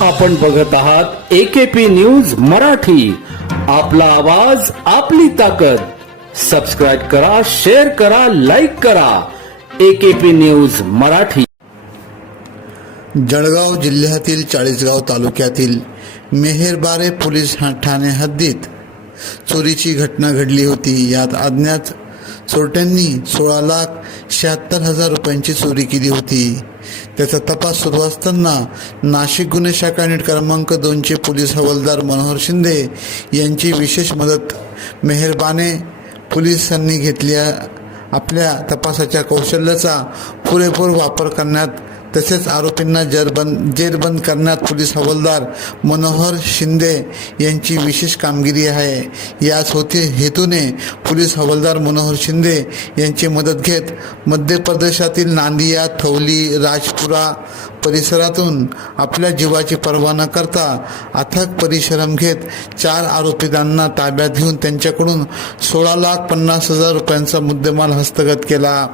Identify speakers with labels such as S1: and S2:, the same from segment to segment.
S1: आपण बघत आहात एकेपी न्यूज मराठी. आपला आवाज आपली ताकद. सबस्क्राईब करा शेअर करा लाईक करा. AKP news Marathi.
S2: जळगाव जिल्ह्यातील चाळीसगाव तालुक्यातील मेहेरबारे पोलीस ठाणे हद्दीत चोरीची घटना घडली होती. यात अज्ञात चोरट्यांनी सोळा लाख शहात्तर हजार रुपयांची चोरी केली होती. त्याचा तपास सुरू असताना नाशिक गुन्हे शाखा नीट क्रमांक दोनचे पोलीस हवालदार मनोहर शिंदे यांची विशेष मदत मेहरबाने पोलिसांनी घेतल्या आपल्या तपासाच्या कौशल्याचा पुरेपूर वापर करण्यात तसेच आरोपींना जेरबंद जेरबंद करण्यात पोलीस हवालदार मनोहर शिंदे यांची विशेष कामगिरी आहे. याच होते हेतूने पोलीस हवालदार मनोहर शिंदे यांची मदत घेत मध्य प्रदेशातील नांदिया थौली राजपुरा परिसरातून आपल्या जीवाची पर्वा न करता अथक परिश्रम घेत चार आरोपितांना ताब्यात घेऊन त्यांच्याकडून सोळा लाख पन्नास हजार रुपयांचा मुद्देमाल हस्तगत केला.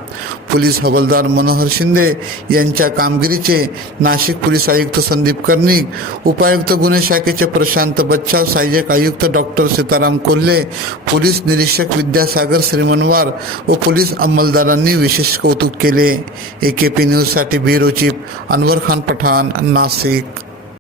S2: पोलीस हवालदार मनोहर शिंदे यांच्या कामगिरीचे नाशिक पोलीस आयुक्त संदीप कर्णिक उपायुक्त गुन्हे शाखेचे प्रशांत बच्चाव सहाय्यक आयुक्त डॉक्टर सीताराम कोल्हे पोलीस निरीक्षक विद्यासागर श्रीमनवार व पोलीस अंमलदारांनी विशेष कौतुक केले. ए के पी न्यूजसाठी ब्युरो चीफ अनवर खान पठाण नाशिक.